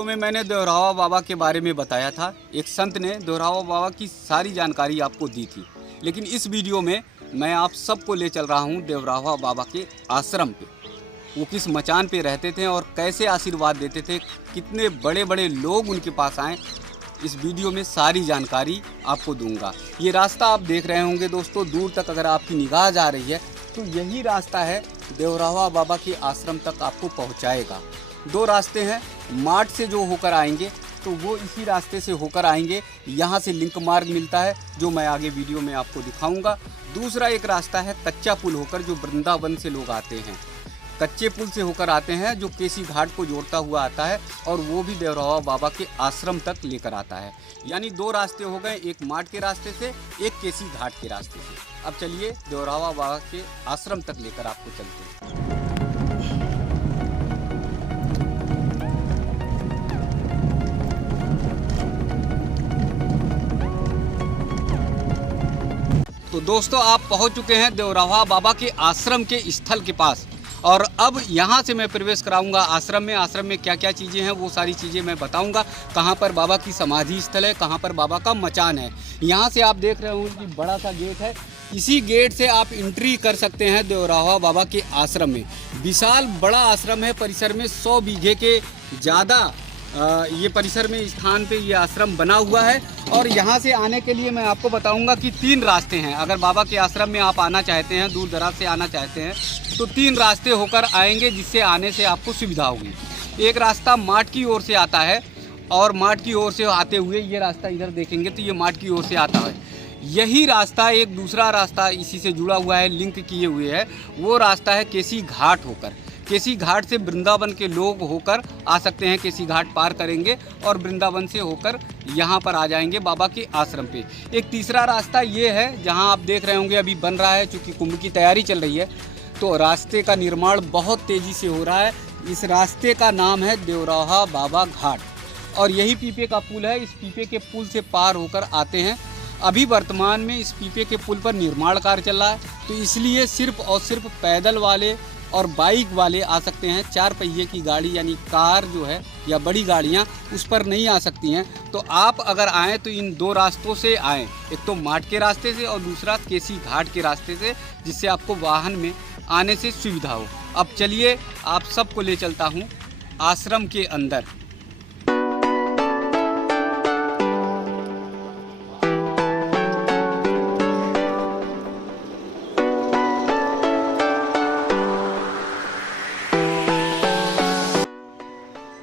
तो मैंने देवरावा बाबा के बारे में बताया था। एक संत ने देवरावा बाबा की सारी जानकारी आपको दी थी, लेकिन इस वीडियो में मैं आप सबको ले चल रहा हूँ देवरावा बाबा के आश्रम पे। वो किस मचान पे रहते थे और कैसे आशीर्वाद देते थे, कितने बड़े बड़े लोग उनके पास आए, इस वीडियो में सारी जानकारी आपको दूंगा। ये रास्ता आप देख रहे होंगे दोस्तों, दूर तक अगर आपकी निगाह जा रही है तो यही रास्ता है देवरावा बाबा के आश्रम तक आपको पहुंचाएगा। दो रास्ते हैं, मार्ट से जो होकर आएंगे तो वो इसी रास्ते से होकर आएंगे, यहाँ से लिंक मार्ग मिलता है जो मैं आगे वीडियो में आपको दिखाऊंगा। दूसरा एक रास्ता है कच्चा पुल होकर, जो वृंदावन से लोग आते हैं, कच्चे पुल से होकर आते हैं, जो केसी घाट को जोड़ता हुआ आता है और वो भी देवरावा बाबा के आश्रम तक लेकर आता है। यानी दो रास्ते हो गए, एक मार्ट के रास्ते से, एक केसी घाट के रास्ते से। अब चलिए देवरावा बाबा के आश्रम तक लेकर आपको चलते हैं। तो दोस्तों आप पहुंच चुके हैं देवरावा बाबा के आश्रम के स्थल के पास, और अब यहाँ से मैं प्रवेश कराऊंगा आश्रम में। आश्रम में क्या क्या चीज़ें हैं वो सारी चीज़ें मैं बताऊंगा। कहाँ पर बाबा की समाधि स्थल है, कहाँ पर बाबा का मचान है। यहाँ से आप देख रहे होंगे कि बड़ा सा गेट है, इसी गेट से आप एंट्री कर सकते हैं देवरावा बाबा के आश्रम में। विशाल बड़ा आश्रम है, परिसर में 100 बीघे के ज़्यादा ये परिसर में स्थान पे ये आश्रम बना हुआ है। और यहाँ से आने के लिए मैं आपको बताऊंगा कि 3 रास्ते हैं। अगर बाबा के आश्रम में आप आना चाहते हैं, दूर दराज से आना चाहते हैं, तो 3 रास्ते होकर आएंगे, जिससे आने से आपको सुविधा होगी। एक रास्ता मार्ट की ओर से आता है, और मार्ट की ओर से आते हुए ये रास्ता इधर देखेंगे तो ये मार्ट की ओर से आता है। यही रास्ता एक दूसरा रास्ता इसी से जुड़ा हुआ है, लिंक किए हुए है, वो रास्ता है केसी घाट होकर। केसी घाट से वृंदावन के लोग होकर आ सकते हैं, केसी घाट पार करेंगे और वृंदावन से होकर यहाँ पर आ जाएंगे बाबा के आश्रम पे। एक तीसरा रास्ता ये है, जहाँ आप देख रहे होंगे अभी बन रहा है, चूँकि कुंभ की तैयारी चल रही है तो रास्ते का निर्माण बहुत तेज़ी से हो रहा है। इस रास्ते का नाम है देवरावा बाबा घाट, और यही पीपे का पुल है। इस पीपे के पुल से पार होकर आते हैं। अभी वर्तमान में इस पीपे के पुल पर निर्माण कार्य चल रहा है, तो इसलिए सिर्फ और सिर्फ पैदल वाले और बाइक वाले आ सकते हैं। 4 पहिए की गाड़ी यानी कार जो है या बड़ी गाड़ियां उस पर नहीं आ सकती हैं। तो आप अगर आएँ तो इन 2 रास्तों से आएँ, एक तो मार्ट के रास्ते से और दूसरा केसी घाट के रास्ते से, जिससे आपको वाहन में आने से सुविधा हो। अब चलिए आप सबको ले चलता हूँ आश्रम के अंदर।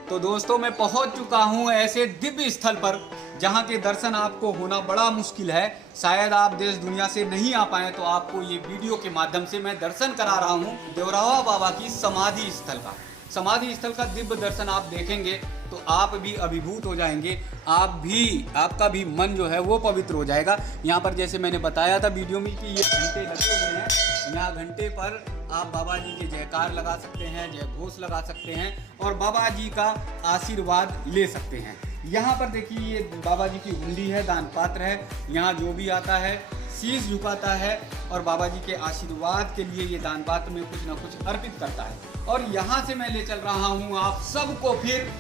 तो दोस्तों मैं पहुंच चुका हूं ऐसे दिव्य स्थल पर जहां के दर्शन आपको होना बड़ा मुश्किल है। शायद आप देश दुनिया से नहीं आ पाए, तो आपको ये वीडियो के माध्यम से मैं दर्शन करा रहा हूं देवरावा बाबा की समाधि स्थल का। समाधि स्थल का दिव्य दर्शन आप देखेंगे तो आप भी अभिभूत हो जाएंगे, आपका भी मन जो है वो पवित्र हो जाएगा। यहाँ पर जैसे मैंने बताया था वीडियो में कि ये घंटे लगे हुए हैं, यहाँ घंटे पर आप बाबा जी के जयकार लगा सकते हैं, जय घोष लगा सकते हैं और बाबा जी का आशीर्वाद ले सकते हैं। यहाँ पर देखिए ये बाबा जी की हुंडी है, दान पात्र है। यहाँ जो भी आता है शीश झुकाता है और बाबा जी के आशीर्वाद के लिए ये दान पात्र में कुछ ना कुछ अर्पित करता है। और यहाँ से मैं ले चल रहा हूँ आप सबको फिर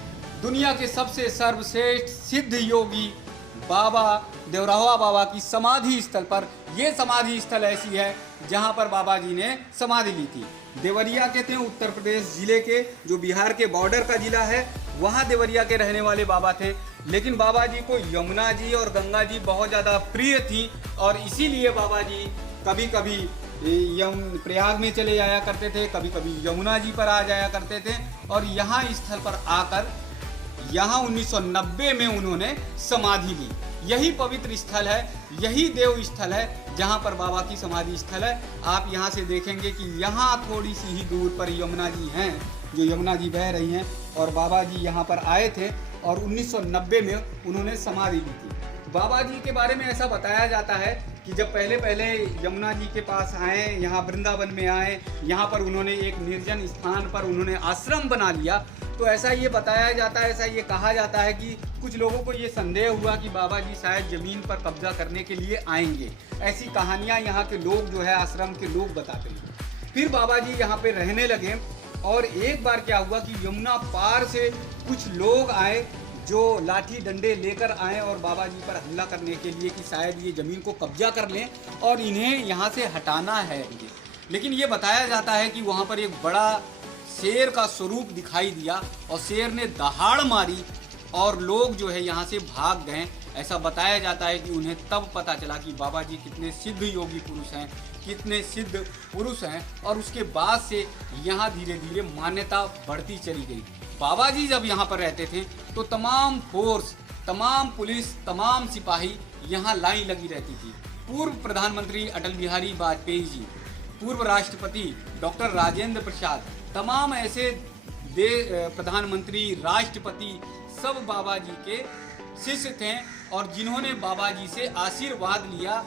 दुनिया के सबसे सर्वश्रेष्ठ सिद्ध योगी बाबा देवरावा बाबा की समाधि स्थल पर। ये समाधि स्थल ऐसी है जहाँ पर बाबा जी ने समाधि ली थी। देवरिया कहते हैं उत्तर प्रदेश जिले के, जो बिहार के बॉर्डर का जिला है, वहाँ देवरिया के रहने वाले बाबा थे। लेकिन बाबा जी को यमुना जी और गंगा जी बहुत ज़्यादा प्रिय थी, और इसीलिए बाबा जी कभी कभी प्रयाग में चले जाया करते थे, कभी कभी यमुना जी पर आ जाया करते थे। और यहाँ स्थल पर आकर यहाँ 1990 में उन्होंने समाधि ली। यही पवित्र स्थल है, यही देव स्थल है जहाँ पर बाबा की समाधि स्थल है। आप यहाँ से देखेंगे कि यहाँ थोड़ी सी ही दूर पर यमुना जी हैं, जो यमुना जी बह रही हैं, और बाबा जी यहाँ पर आए थे और 1990 में उन्होंने समाधि ली थी। बाबा जी के बारे में ऐसा बताया जाता है कि जब पहले यमुना जी के पास आए, यहाँ वृंदावन में आए, यहाँ पर उन्होंने एक निर्जन स्थान पर उन्होंने आश्रम बना लिया। तो ऐसा ये बताया जाता है, ऐसा ये कहा जाता है कि कुछ लोगों को ये संदेह हुआ कि बाबा जी शायद ज़मीन पर कब्जा करने के लिए आएंगे। ऐसी कहानियाँ यहाँ के लोग जो है आश्रम के लोग बताते हैं। फिर बाबा जी यहाँ पे रहने लगे और एक बार क्या हुआ कि यमुना पार से कुछ लोग आए जो लाठी डंडे लेकर आए और बाबा जी पर हमला करने के लिए कि शायद ये ज़मीन को कब्जा कर लें और इन्हें यहाँ से हटाना है। लेकिन ये बताया जाता है कि वहाँ पर एक बड़ा शेर का स्वरूप दिखाई दिया और शेर ने दहाड़ मारी और लोग जो है यहाँ से भाग गए। ऐसा बताया जाता है कि उन्हें तब पता चला कि बाबा जी कितने सिद्ध योगी पुरुष हैं, कितने सिद्ध पुरुष हैं, और उसके बाद से यहाँ धीरे धीरे मान्यता बढ़ती चली गई। बाबा जी जब यहाँ पर रहते थे तो तमाम फोर्स, तमाम पुलिस, तमाम सिपाही यहाँ लाइन लगी रहती थी। पूर्व प्रधानमंत्री अटल बिहारी वाजपेयी जी, पूर्व राष्ट्रपति डॉक्टर राजेंद्र प्रसाद, तमाम ऐसे प्रधानमंत्री, राष्ट्रपति सब बाबा जी के शिष्य थे और जिन्होंने बाबा जी से आशीर्वाद लिया।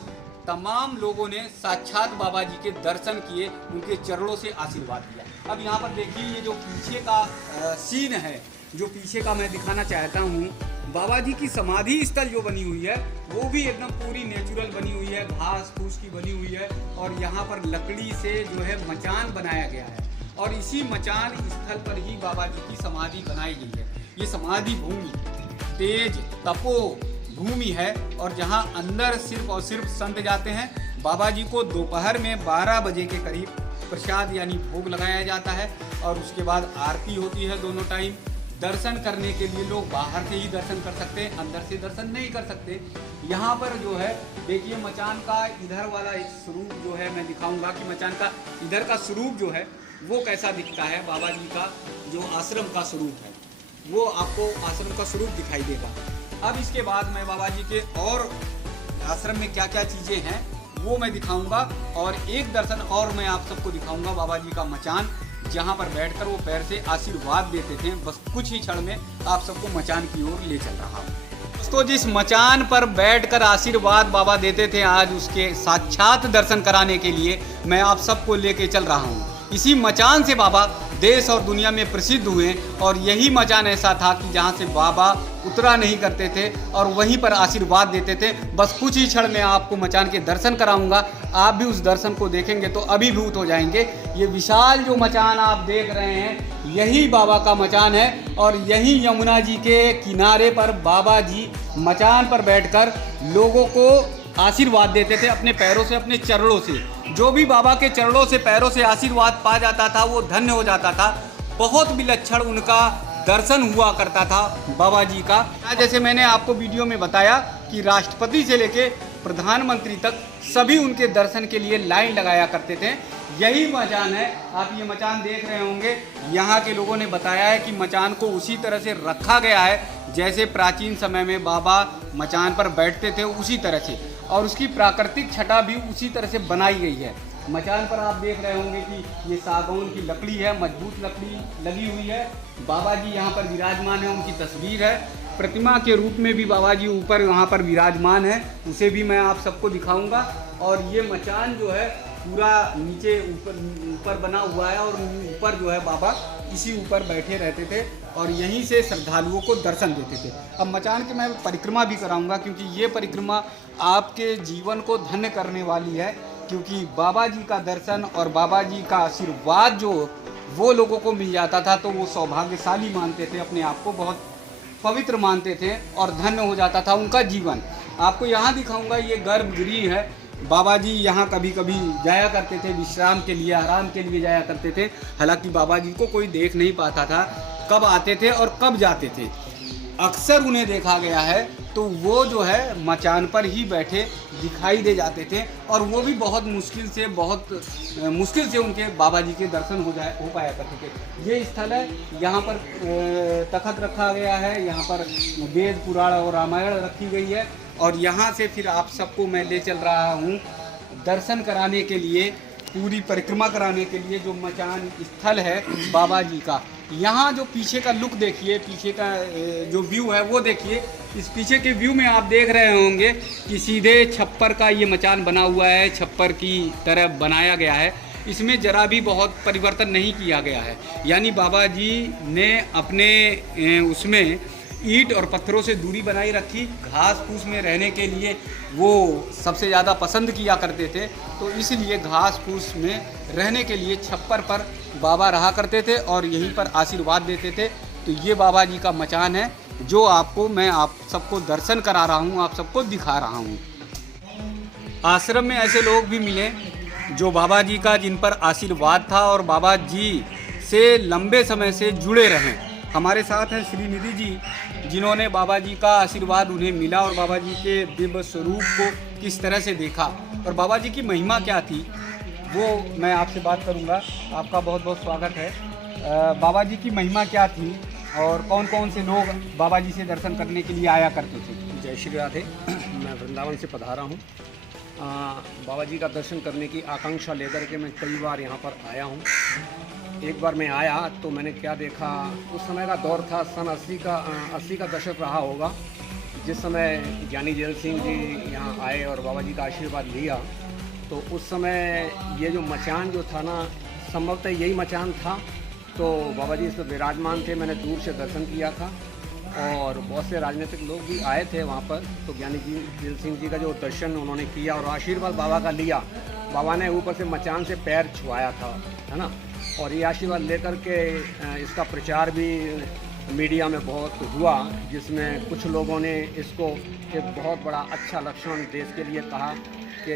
तमाम लोगों ने साक्षात बाबा जी के दर्शन किए, उनके चरणों से आशीर्वाद लिया। अब यहाँ पर देखिए ये जो पीछे का सीन है, जो पीछे का मैं दिखाना चाहता हूँ, बाबा जी की समाधि स्थल जो बनी हुई है वो भी एकदम पूरी नेचुरल बनी हुई है, घास फूस की बनी हुई है और यहाँ पर लकड़ी से जो है मचान बनाया गया है और इसी मचान स्थल पर ही बाबा जी की समाधि बनाई गई है। ये समाधि भूमि तेज तपो भूमि है और जहाँ अंदर सिर्फ और सिर्फ संत जाते हैं। बाबा जी को दोपहर में 12 बजे के करीब प्रसाद यानी भोग लगाया जाता है और उसके बाद आरती होती है दोनों टाइम। दर्शन करने के लिए लोग बाहर से ही दर्शन कर सकते हैं, अंदर से दर्शन नहीं कर सकते। यहाँ पर जो है देखिए मचान का इधर वाला एक स्वरूप जो है मैं दिखाऊंगा कि मचान का इधर का स्वरूप जो है वो कैसा दिखता है। बाबा जी का जो आश्रम का स्वरूप है वो आपको आश्रम का स्वरूप दिखाई देगा। अब इसके बाद मैं बाबा जी के और आश्रम में क्या क्या चीज़ें हैं वो मैं दिखाऊंगा और एक दर्शन और मैं आप सबको दिखाऊंगा बाबा जी का मचान, जहाँ पर बैठकर वो पैर से आशीर्वाद देते थे। बस कुछ ही क्षण में आप सबको मचान की ओर ले चल रहा हूँ। दोस्तों जिस मचान पर बैठकर आशीर्वाद बाबा देते थे, आज उसके साक्षात दर्शन कराने के लिए मैं आप सबको लेके चल रहा हूँ। इसी मचान से बाबा देश और दुनिया में प्रसिद्ध हुए और यही मचान ऐसा था कि जहाँ से बाबा उतरा नहीं करते थे और वहीं पर आशीर्वाद देते थे। बस कुछ ही क्षण में आपको मचान के दर्शन कराऊंगा, आप भी उस दर्शन को देखेंगे तो अभिभूत हो जाएंगे। ये विशाल जो मचान आप देख रहे हैं यही बाबा का मचान है और यही यमुना जी के किनारे पर बाबा जी मचान पर बैठकर लोगों को आशीर्वाद देते थे अपने पैरों से, अपने चरणों से। जो भी बाबा के चरणों से, पैरों से आशीर्वाद पा जाता था वो धन्य हो जाता था। बहुत विलक्षण उनका दर्शन हुआ करता था बाबा जी का। जैसे मैंने आपको वीडियो में बताया कि राष्ट्रपति से लेके प्रधानमंत्री तक सभी उनके दर्शन के लिए लाइन लगाया करते थे। यही मचान है, आप ये मचान देख रहे होंगे। यहाँ के लोगों ने बताया है कि मचान को उसी तरह से रखा गया है जैसे प्राचीन समय में बाबा मचान पर बैठते थे उसी तरह से, और उसकी प्राकृतिक छटा भी उसी तरह से बनाई गई है। मचान पर आप देख रहे होंगे कि ये सागौन की लकड़ी है, मजबूत लकड़ी लगी हुई है। बाबा जी यहाँ पर विराजमान है, उनकी तस्वीर है, प्रतिमा के रूप में भी बाबा जी ऊपर वहाँ पर विराजमान है, उसे भी मैं आप सबको दिखाऊंगा। और ये मचान जो है पूरा नीचे ऊपर बना हुआ है और ऊपर जो है बाबा इसी ऊपर बैठे रहते थे और यहीं से श्रद्धालुओं को दर्शन देते थे। अब मचान की मैं परिक्रमा भी कराऊंगा क्योंकि ये परिक्रमा आपके जीवन को धन्य करने वाली है, क्योंकि बाबा जी का दर्शन और बाबा जी का आशीर्वाद जो वो लोगों को मिल जाता था तो वो सौभाग्यशाली मानते थे, अपने आप को बहुत पवित्र मानते थे और धन्य हो जाता था उनका जीवन। आपको यहाँ दिखाऊंगा, ये गर्भगृह है। बाबा जी यहाँ कभी कभी जाया करते थे, विश्राम के लिए, आराम के लिए जाया करते थे। हालांकि बाबा जी को कोई देख नहीं पाता था कब आते थे और कब जाते थे। अक्सर उन्हें देखा गया है तो वो जो है मचान पर ही बैठे दिखाई दे जाते थे और वो भी बहुत मुश्किल से उनके बाबा जी के दर्शन हो पाया करते थे। ये स्थल है, यहाँ पर तखत रखा गया है, यहाँ पर वेद पुराण और रामायण रखी गई है और यहाँ से फिर आप सबको मैं ले चल रहा हूँ दर्शन कराने के लिए, पूरी परिक्रमा कराने के लिए जो मचान स्थल है बाबा जी का। यहाँ जो पीछे का लुक देखिए, पीछे का जो व्यू है वो देखिए। इस पीछे के व्यू में आप देख रहे होंगे कि सीधे छप्पर का ये मचान बना हुआ है, छप्पर की तरह बनाया गया है। इसमें जरा भी बहुत परिवर्तन नहीं किया गया है, यानी बाबा जी ने अपने उसमें ईंट और पत्थरों से दूरी बनाई रखी। घास फूस में रहने के लिए वो सबसे ज़्यादा पसंद किया करते थे, तो इसलिए घास फूस में रहने के लिए छप्पर पर बाबा रहा करते थे और यहीं पर आशीर्वाद देते थे। तो ये बाबा जी का मचान है जो मैं आप सबको दर्शन करा रहा हूँ, आप सबको दिखा रहा हूँ। आश्रम में ऐसे लोग भी मिले जो बाबा जी का, जिन पर आशीर्वाद था और बाबा जी से लंबे समय से जुड़े रहें। हमारे साथ हैं श्रीनिधि जी, जिन्होंने बाबा जी का आशीर्वाद उन्हें मिला और बाबा जी के दिव्य स्वरूप को किस तरह से देखा और बाबा जी की महिमा क्या थी, वो मैं आपसे बात करूंगा। आपका बहुत बहुत स्वागत है। बाबा जी की महिमा क्या थी और कौन कौन से लोग बाबा जी से दर्शन करने के लिए आया करते थे? जय श्री राधे। मैं वृंदावन से पधारा हूँ। बाबा जी का दर्शन करने की आकांक्षा लेकर के मैं कई बार यहाँ पर आया हूँ। एक बार मैं आया तो मैंने क्या देखा, उस समय का दौर था सन 80 का दशक रहा होगा, जिस समय ज्ञानी जैल सिंह जी यहाँ आए और बाबा जी का आशीर्वाद लिया। तो उस समय ये जो मचान जो था ना, संभवतः यही मचान था। तो बाबा जी इस पर विराजमान थे, मैंने दूर से दर्शन किया था और बहुत से राजनीतिक लोग भी आए थे वहाँ पर। तो ज्ञानी जी जैल सिंह जी का जो दर्शन उन्होंने किया और आशीर्वाद बाबा का लिया। बाबा ने ऊपर से मचान से पैर छुआया था, है ना, और ये आशीर्वाद लेकर के इसका प्रचार भी मीडिया में बहुत हुआ, जिसमें कुछ लोगों ने इसको एक बहुत बड़ा अच्छा लक्षण देश के लिए कहा कि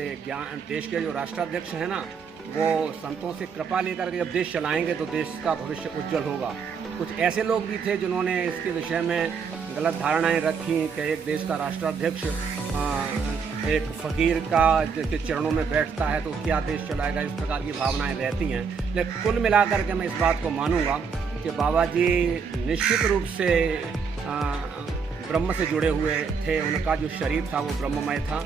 देश के जो राष्ट्राध्यक्ष हैं ना, वो संतों से कृपा लेकर के जब देश चलाएंगे तो देश का भविष्य उज्जवल होगा। कुछ ऐसे लोग भी थे जिन्होंने इसके विषय में गलत धारणाएं रखी कि एक देश का राष्ट्राध्यक्ष एक फ़कीर के चरणों में बैठता है तो क्या देश चलाएगा, इस प्रकार की भावनाएं रहती हैं। लेकिन कुल मिलाकर के मैं इस बात को मानूंगा कि बाबा जी निश्चित रूप से ब्रह्म से जुड़े हुए थे। उनका जो शरीर था वो ब्रह्ममय था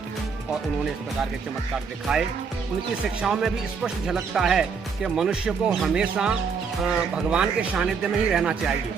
और उन्होंने इस प्रकार के चमत्कार दिखाए। उनकी शिक्षाओं में भी स्पष्ट झलकता है कि मनुष्य को हमेशा भगवान के सानिध्य में ही रहना चाहिए,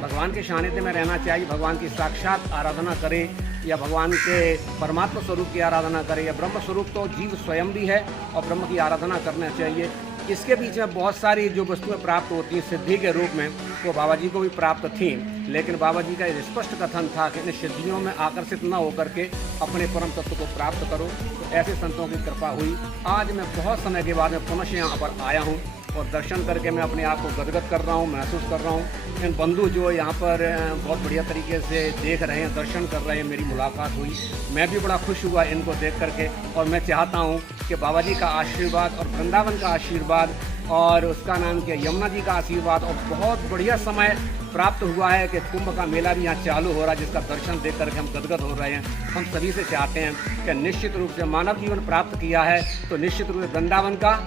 भगवान के सानिध्य में रहना चाहिए। भगवान की साक्षात आराधना करे या भगवान के परमात्मा स्वरूप की आराधना करे या ब्रह्म स्वरूप तो जीव स्वयं भी है और ब्रह्म की आराधना करना चाहिए। इसके बीच में बहुत सारी जो वस्तुएं प्राप्त होती हैं सिद्धि के रूप में, वो बाबा जी को भी प्राप्त थी। लेकिन बाबा जी का स्पष्ट कथन था कि इन सिद्धियों में आकर्षित न होकर के अपने परम तत्व को प्राप्त करो। तो ऐसे संतों की कृपा हुई। आज मैं बहुत समय के बाद में पुनः यहाँ पर आया हूँ और दर्शन करके मैं अपने आप को गदगद कर रहा हूँ, महसूस कर रहा हूँ। इन बंधु जो यहाँ पर बहुत बढ़िया तरीके से देख रहे हैं, दर्शन कर रहे हैं, मेरी मुलाकात हुई, मैं भी बड़ा खुश हुआ इनको देख करके। और मैं चाहता हूँ कि बाबा जी का आशीर्वाद और वृंदावन का आशीर्वाद और उसका नाम क्या यमुना जी का आशीर्वाद और बहुत बढ़िया समय प्राप्त हुआ है कि कुंभ का मेला भी यहाँ चालू हो रहा है, जिसका दर्शन देख करके हम गदगद हो रहे हैं। हम सभी से चाहते हैं कि निश्चित रूप से मानव जीवन प्राप्त किया है तो निश्चित रूप से वृंदावन का,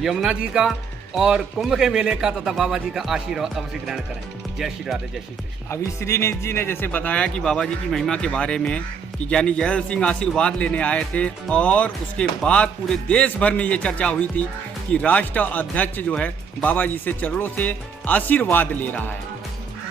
यमुना जी का और कुंभ के मेले का तथा बाबा जी का आशीर्वाद अवश्य ग्रहण करें। जय श्री राधे, जय श्री कृष्ण। अभी श्रीनिधि जी ने जैसे बताया कि बाबा जी की महिमा के बारे में कि ज्ञानी जैल सिंह आशीर्वाद लेने आए थे और उसके बाद पूरे देश भर में ये चर्चा हुई थी कि राष्ट्र अध्यक्ष जो है बाबा जी से चरणों से आशीर्वाद ले रहा है।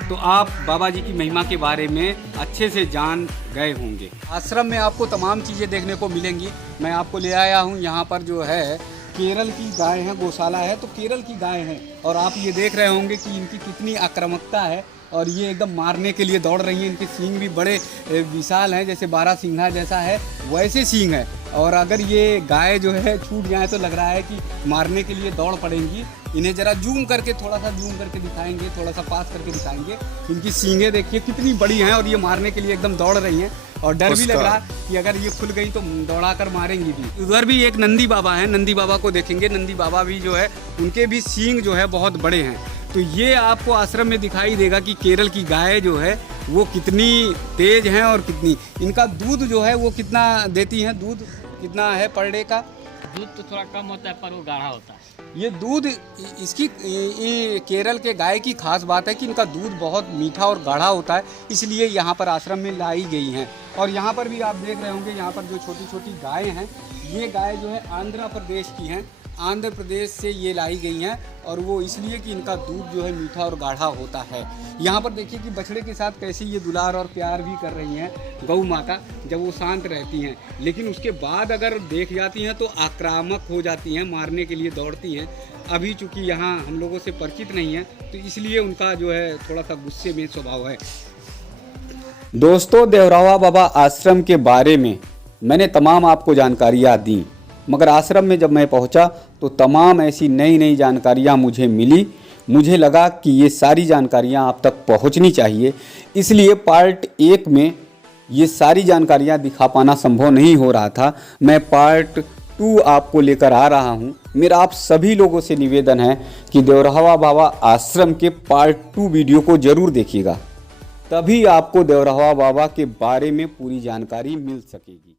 तो आप बाबा जी की महिमा के बारे में अच्छे से जान गए होंगे। आश्रम में आपको तमाम चीज़ें देखने को मिलेंगी। मैं आपको ले आया हूँ यहाँ पर जो है केरल की गाय है, गौशाला है, तो केरल की गाय है और आप ये देख रहे होंगे कि इनकी कितनी आक्रामकता है और ये एकदम मारने के लिए दौड़ रही हैं। इनके सींग भी बड़े विशाल हैं, जैसे बारहसिंघा जैसा है वैसे सींग है। और अगर ये गाय जो है छूट जाए तो लग रहा है कि मारने के लिए दौड़ पड़ेंगी। इन्हें ज़रा जूम करके, थोड़ा सा जूम करके दिखाएंगे, थोड़ा सा पास करके दिखाएंगे। इनकी सींगें देखिए कितनी बड़ी हैं और ये मारने के लिए एकदम दौड़ रही हैं और डर भी लग रहा है कि अगर ये खुल गई तो दौड़ा कर मारेंगी भी। उधर भी एक नंदी बाबा है, नंदी बाबा को देखेंगे। नंदी बाबा भी जो है उनके भी सींग जो है बहुत बड़े हैं। तो ये आपको आश्रम में दिखाई देगा कि केरल की गाय जो है वो कितनी तेज हैं और कितनी, इनका दूध जो है वो कितना देती हैं, दूध कितना है पर डे का? दूध तो थोड़ा कम होता है पर वो गाढ़ा होता है। ये दूध इसकी ये केरल के गाय की खास बात है कि इनका दूध बहुत मीठा और गाढ़ा होता है, इसलिए यहाँ पर आश्रम में लाई गई हैं। और यहाँ पर भी आप देख रहे होंगे, यहाँ पर जो छोटी छोटी गायें हैं, ये गाय जो है आंध्र प्रदेश की हैं। आंध्र प्रदेश से ये लाई गई हैं और वो इसलिए कि इनका दूध जो है मीठा और गाढ़ा होता है। यहाँ पर देखिए कि बछड़े के साथ कैसे ये दुलार और प्यार भी कर रही हैं गौ माता, जब वो शांत रहती हैं। लेकिन उसके बाद अगर देख जाती हैं तो आक्रामक हो जाती हैं, मारने के लिए दौड़ती हैं। अभी चूँकि यहाँ हम लोगों से परिचित नहीं है तो इसलिए उनका जो है थोड़ा सा गुस्से में स्वभाव है। दोस्तों, देवरावा बाबा आश्रम के बारे में मैंने तमाम आपको जानकारियाँ दी, मगर आश्रम में जब मैं पहुंचा तो तमाम ऐसी नई नई जानकारियां मुझे मिली मुझे लगा कि ये सारी जानकारियाँ आप तक पहुँचनी चाहिए, इसलिए पार्ट 1 में ये सारी जानकारियाँ दिखा पाना संभव नहीं हो रहा था। मैं पार्ट 2 आपको लेकर आ रहा हूँ। मेरा आप सभी लोगों से निवेदन है कि देवरहवा बाबा आश्रम के पार्ट 2 वीडियो को ज़रूर देखिएगा, तभी आपको देवरहवा बाबा के बारे में पूरी जानकारी मिल सकेगी।